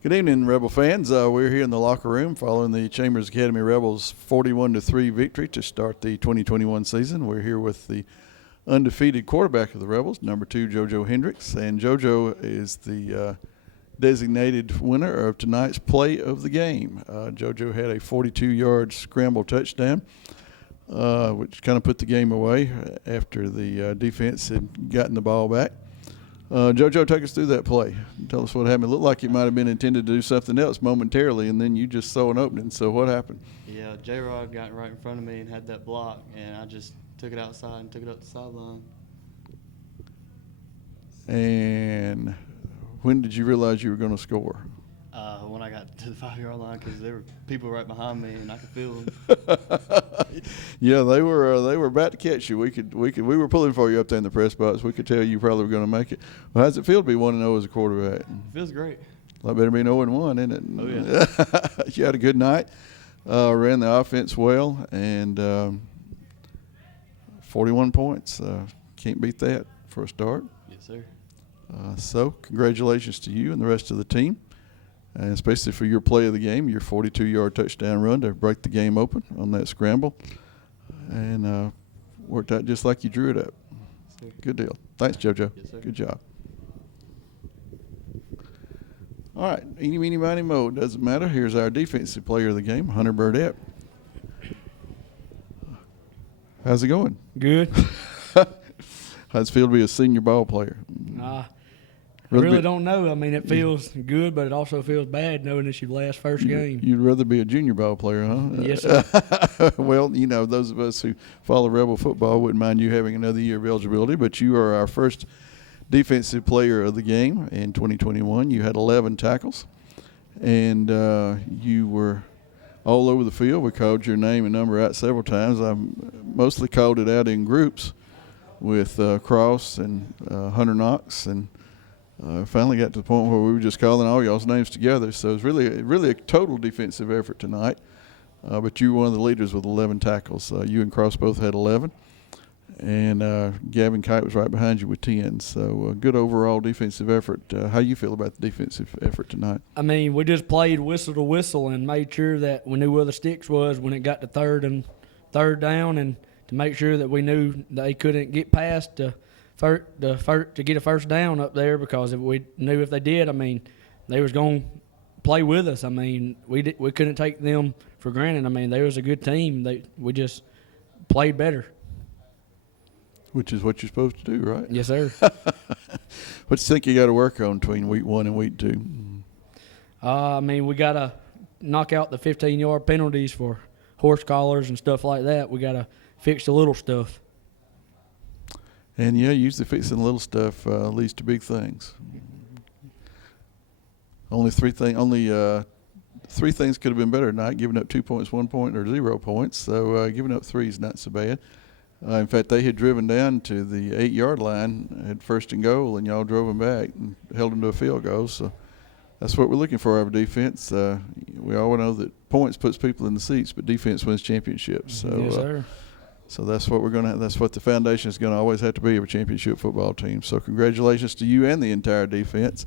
Good evening, Rebel fans. We're here in the locker room following the Chambers Academy Rebels 41-3 victory to start the 2021 season. We're here with the undefeated quarterback of the Rebels, number 2, JoJo Hendricks. And JoJo is the designated winner of tonight's play of the game. JoJo had a 42-yard scramble touchdown, which kind of put the game away after the defense had gotten the ball back. JoJo, take us through that play. Tell us what happened. It looked like it might have been intended to do something else momentarily, and then you just saw an opening. So what happened? Yeah, J-Rod got right in front of me and had that block, and I just took it outside and took it up the sideline. And when did you realize you were going to score? When I got to the 5-yard line, because there were people right behind me, and I could feel them. Yeah, they were about to catch you. We were pulling for you up there in the press box. We could tell you probably were going to make it. Well, how's it feel to be 1-0 as a quarterback? It feels great. A lot better being 0-1, isn't it? Oh, yeah. You had a good night. Ran the offense well, and 41 points. Can't beat that for a start. Yes, sir. So congratulations to you and the rest of the team, and especially for your play of the game, your 42-yard touchdown run to break the game open on that scramble. And worked out just like you drew it up. Yes, Good deal. Thanks, JoJo. Yes, sir. Good job. All right, eeny, meeny, miny, mo. Doesn't matter. Here's our defensive player of the game, Hunter Burdett. How's it going? Good. How's it feel to be a senior ball player? I really don't know. I mean, it feels good, but it also feels bad knowing it's your last first game. You'd rather be a junior ball player, huh? Yes, sir. Well, you know, those of us who follow Rebel football wouldn't mind you having another year of eligibility, but you are our first defensive player of the game in 2021. You had 11 tackles, and you were all over the field. We called your name and number out several times. I mostly called it out in groups with Cross and Hunter Knox, and finally got to the point where we were just calling all y'all's names together. So it was really a total defensive effort tonight. But you were one of the leaders with 11 tackles. You and Cross both had 11. And Gavin Kite was right behind you with 10. So good overall defensive effort. How you feel about the defensive effort tonight? I mean, we just played whistle to whistle and made sure that we knew where the sticks was when it got to third down, and to make sure that we knew they couldn't get past to get a first down up there, because if we knew if they did, I mean, they was going to play with us. I mean, we couldn't take them for granted. I mean, they was a good team. We just played better. Which is what you're supposed to do, right? Yes, sir. What do you think you got to work on between week 1 and week 2? I mean, we got to knock out the 15-yard penalties for horse collars and stuff like that. We got to fix the little stuff. And, yeah, usually fixing the little stuff leads to big things. Only three things could have been better tonight: giving up 2 points, 1 point, or 0 points. So giving up 3 is not so bad. In fact, they had driven down to the 8-yard line, had first and goal, and y'all drove them back and held them to a field goal. So that's what we're looking for out of our defense. We all know that points puts people in the seats, but defense wins championships. So, yes, sir. So that's what that's what the foundation is going to always have to be of a championship football team. So congratulations to you and the entire defense,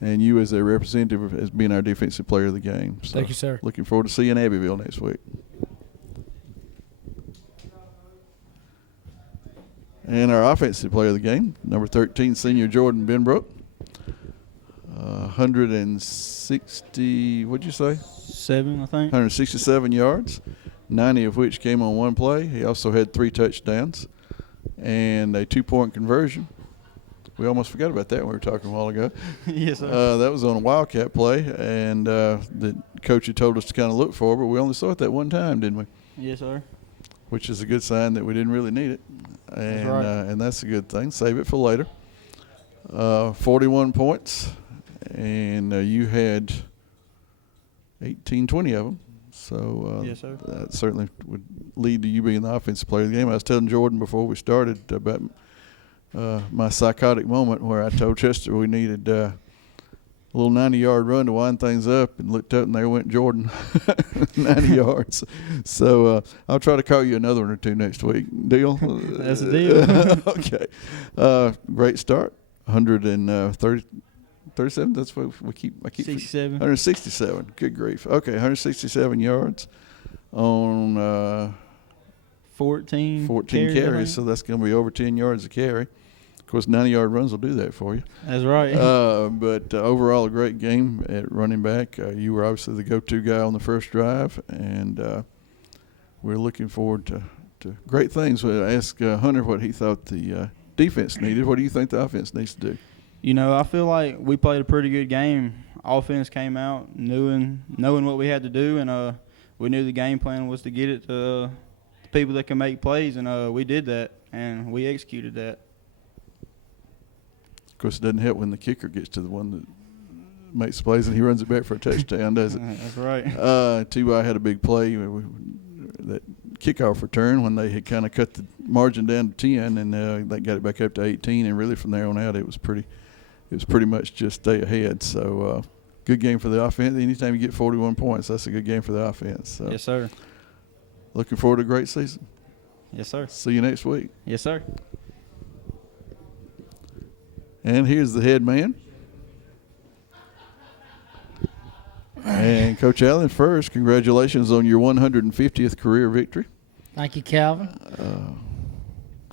and you as a representative as being our defensive player of the game. So Thank you, sir. Looking forward to seeing Abbeville next week. And our offensive player of the game, number 13, senior Jordan Benbrook. 160, what'd you say? 7, I think. 167 yards, 90 of which came on one play. He also had 3 touchdowns and a 2-point conversion. We almost forgot about that when we were talking a while ago. Yes, sir. That was on a Wildcat play, and the coach had told us to kind of look for, but we only saw it that one time, didn't we? Yes, sir. Which is a good sign that we didn't really need it. And, that's right. And that's a good thing. Save it for later. 41 points, and you had 18, 20 of them. So yes, sir. That certainly would lead to you being the offensive player of the game. I was telling Jordan before we started about my psychotic moment where I told Chester we needed a little 90-yard run to wind things up, and looked up and there went Jordan, 90 yards. So I'll try to call you another one or two next week. Deal? That's a deal. Okay. Great start. 130 37. That's what I keep. 67. 167. Good grief. Okay, 167 yards on 14 carries. carries. So that's going to be over 10 yards a carry. Of course, 90-yard runs will do that for you. That's right. But overall, a great game at running back. You were obviously the go-to guy on the first drive, and we're looking forward to great things. We'll ask Hunter what he thought the defense needed. What do you think the offense needs to do? You know, I feel like we played a pretty good game. Offense came out knowing what we had to do, and we knew the game plan was to get it to the people that can make plays, and we did that, and we executed that. Of course, it doesn't help when the kicker gets to the one that makes plays and he runs it back for a touchdown, does it? That's right. T.Y. had a big play, that kickoff return when they had kind of cut the margin down to 10, and they got it back up to 18, and really from there on out it was pretty much just stay ahead. So good game for the offense. Anytime you get 41 points, that's a good game for the offense. So Yes, sir. looking forward to a great season. Yes, sir. See you next week. Yes, sir. And here's the head man. And Coach Allen, first, congratulations on your 150th career victory. Thank you, Calvin.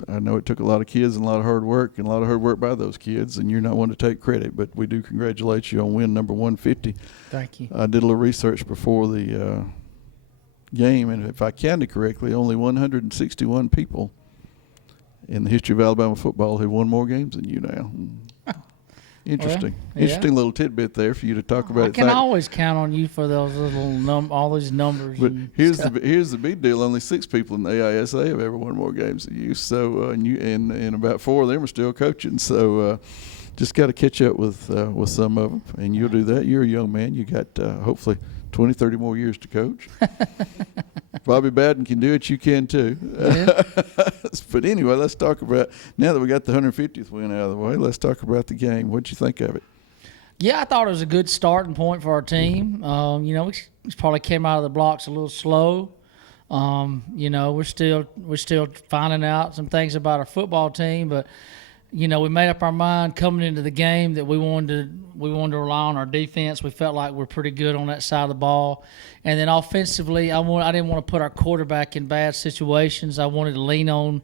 I know it took a lot of kids and a lot of hard work by those kids, and you're not one to take credit, but we do congratulate you on win number 150. Thank you. I did a little research before the game, and if I counted correctly, only 161 people in the history of Alabama football have won more games than you now. Interesting. Well, yeah. Interesting little tidbit there for you to talk about. I can always count on you for those little all these numbers. But and here's stuff. the big deal. Only 6 people in the AISA have ever won more games than you. So and about 4 of them are still coaching. So just got to catch up with some of them, and you'll do that. You're a young man. You got hopefully 20, 30 more years to coach. Bobby Baden can do it. You can too. Yeah. But anyway, let's talk about, now that we got the 150th win out of the way, let's talk about the game. What'd you think of it? Yeah, I thought it was a good starting point for our team. We probably came out of the blocks a little slow. We're still finding out some things about our football team, but we made up our mind coming into the game that we wanted to rely on our defense. We felt like we're pretty good on that side of the ball. And then offensively, I didn't want to put our quarterback in bad situations. I wanted to lean on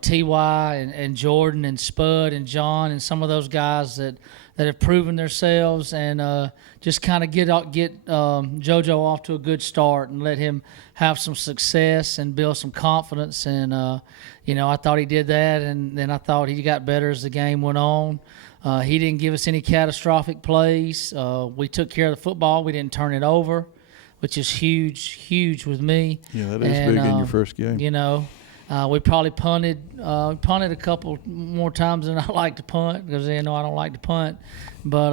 T.Y. and Jordan and Spud and John and some of those guys that have proven themselves, and just kind of get JoJo off to a good start and let him have some success and build some confidence. And, I thought he did that, and then I thought he got better as the game went on. He didn't give us any catastrophic plays. We took care of the football. We didn't turn it over, which is huge with me. Yeah, that is big in your first game. We probably punted a couple more times than I like to punt, because I don't like to punt. But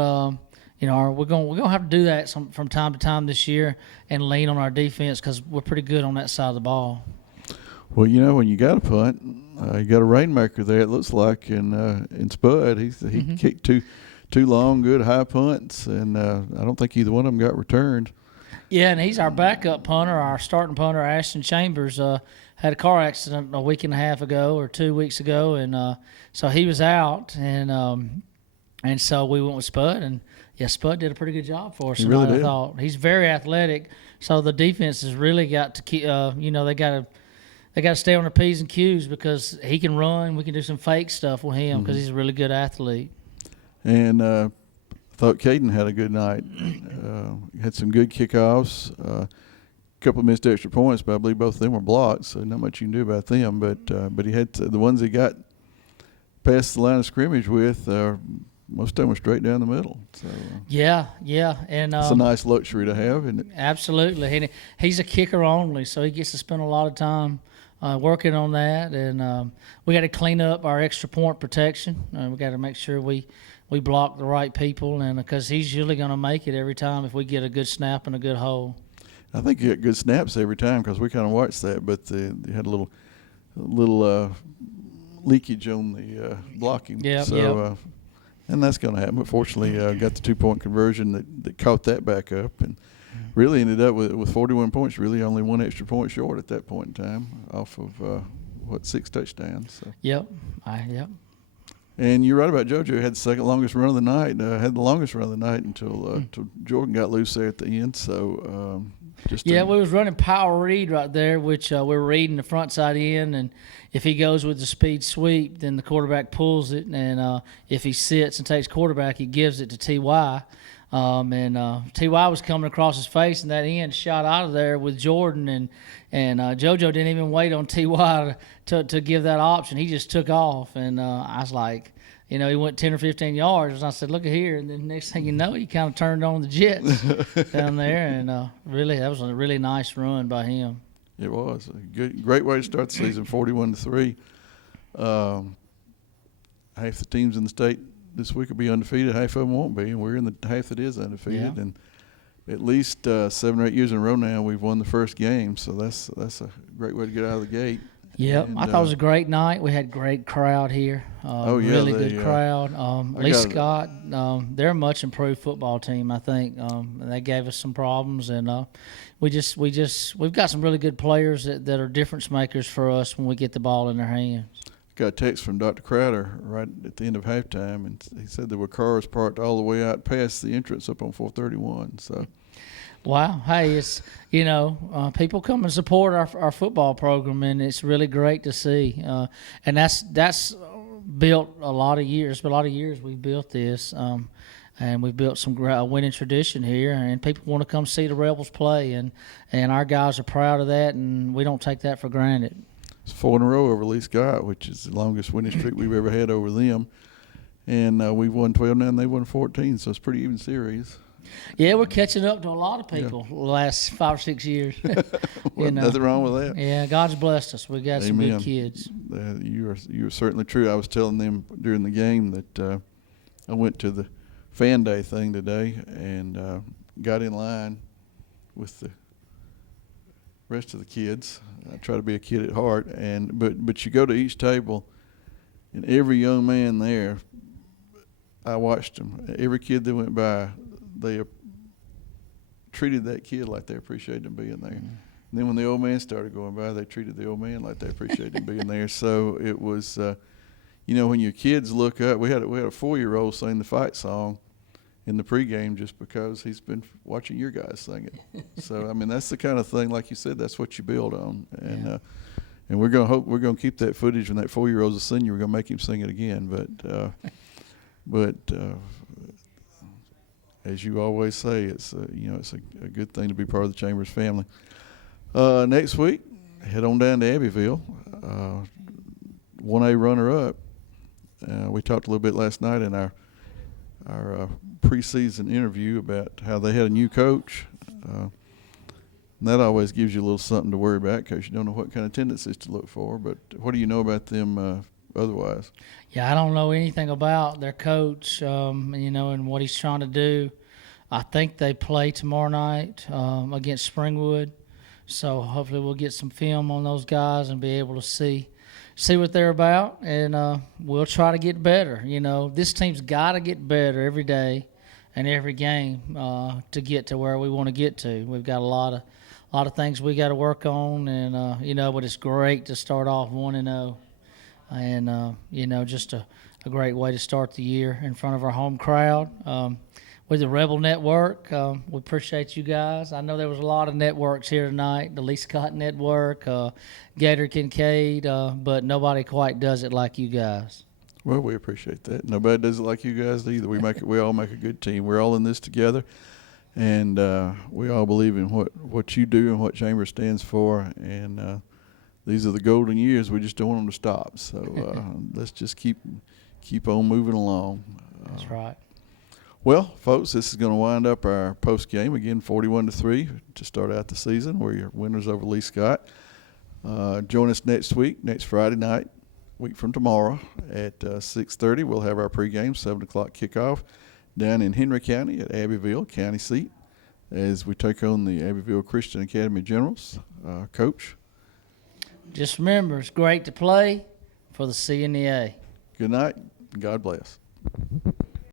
we're gonna have to do that from time to time this year and lean on our defense, because we're pretty good on that side of the ball. Well, when you got a punt, you got a rainmaker there. It looks like in Spud, he kicked two long, good high punts, and I don't think either one of them got returned. Yeah, and he's our backup punter. Our starting punter, Ashton Chambers, had a car accident a week and a half ago or 2 weeks ago, and so he was out, and so we went with Spud, and Spud did a pretty good job for us. He really did. I thought he's very athletic, so the defense has really got to keep. They got to stay on their P's and Q's, because he can run. We can do some fake stuff with him, because he's a really good athlete. And I thought Caden had a good night. Had some good kickoffs. A couple of missed extra points, but I believe both of them were blocked, so not much you can do about them. But he had the ones he got past the line of scrimmage with. Most of them were straight down the middle. So Yeah, and it's a nice luxury to have, isn't it? Absolutely. And he's a kicker only, so he gets to spend a lot of time working on that. And we got to clean up our extra point protection. We got to make sure we block the right people, and because he's usually going to make it every time if we get a good snap and a good hole. I think you get good snaps every time, because we kind of watched that, but they had a little leakage on the blocking. Yep. And that's going to happen. But fortunately, got the 2-point conversion that caught that back up, and really ended up with 41 points, really only 1 extra point short at that point in time off of, 6 touchdowns. So. Yep. And you're right about JoJo. Had the second longest run of the night. Had the longest run of the night until Jordan got loose there at the end. So Yeah, we was running power read right there, which we were reading the front side in, and if he goes with the speed sweep, then the quarterback pulls it, and if he sits and takes quarterback, he gives it to Ty. Ty was coming across his face, and that end shot out of there with Jordan, and JoJo didn't even wait on Ty to give that option. He just took off, and I was like, he went 10 or 15 yards, and I said, look at here, and then next thing you know, he kind of turned on the jets down there, and really, that was a really nice run by him. It was a great way to start the season, 41-3. Half the teams in the state this week will be undefeated. Half of them won't be, and we're in the half that is undefeated. Yeah. And at least 7 or 8 years in a row now, we've won the first game. So that's a great way to get out of the gate. Yep, And, I thought it was a great night. We had great crowd here. Really good crowd. Lee Scott, they're a much improved football team, I think. They gave us some problems, and we've got some really good players that are difference makers for us when we get the ball in their hands. Got a text from Dr. Crowder right at the end of halftime, and he said there were cars parked all the way out past the entrance up on 431. So, wow, hey, it's people come and support our football program, and it's really great to see. And that's built a lot of years. But a lot of years we built this, and we've built some winning tradition here, and people want to come see the Rebels play, and our guys are proud of that, and we don't take that for granted. it's 4 in a row over Lee Scott, which is the longest winning streak we've ever had over them. And we've won 12 now, and they won 14, so it's a pretty even series. Yeah, we're catching up to a lot of people the last 5 or 6 years. Well, nothing wrong with that. Yeah, God's blessed us. We got some Amen. good kids. You are certainly true. I was telling them during the game that I went to the fan day thing today and got in line with the rest of the kids. I try to be a kid at heart, but you go to each table, and every young man there, I watched them. Every kid that went by, they treated that kid like they appreciated him being there. And then when the old man started going by, they treated the old man like they appreciated him being there. So it was, when your kids look up, we had a 4-year-old sing the fight song in the pregame just because he's been watching your guys sing it. So I mean, that's the kind of thing, like you said, that's what you build on. And and we're gonna keep that footage. When that 4-year-old's a senior, we're gonna make him sing it again. But as you always say, it's a good thing to be part of the Chambers family. Next week, head on down to Abbeville. 1A runner-up. We talked a little bit last night in our preseason interview about how they had a new coach. And that always gives you a little something to worry about because you don't know what kind of tendencies to look for. But what do you know about them otherwise? Yeah, I don't know anything about their coach, and what he's trying to do. I think they play tomorrow night against Springwood, so hopefully we'll get some film on those guys and be able to see what they're about, and we'll try to get better. This team's got to get better every day and every game to get to where we want to get to. We've got a lot of things we got to work on, and but it's great to start off 1-0. And just a great way to start the year in front of our home crowd. With the Rebel Network, we appreciate you guys. I know there was a lot of networks here tonight, the Lee Scott Network, Gator Kincaid, but nobody quite does it like you guys. Well, we appreciate that. Nobody does it like you guys either. We all make a good team. We're all in this together, and we all believe in what you do and what Chambers stands for, and these are the golden years. We just don't want them to stop. So let's just keep on moving along. That's right. Well, folks, this is going to wind up our post game again, 41-3 to start out the season. We're your winners over Lee Scott. Join us next Friday night, week from tomorrow at 6:30. We'll have our pregame, 7:00 kickoff down in Henry County at Abbeville, county seat, as we take on the Abbeville Christian Academy Generals. Coach. Just remember, it's great to play for the C and the A. Good night. God bless.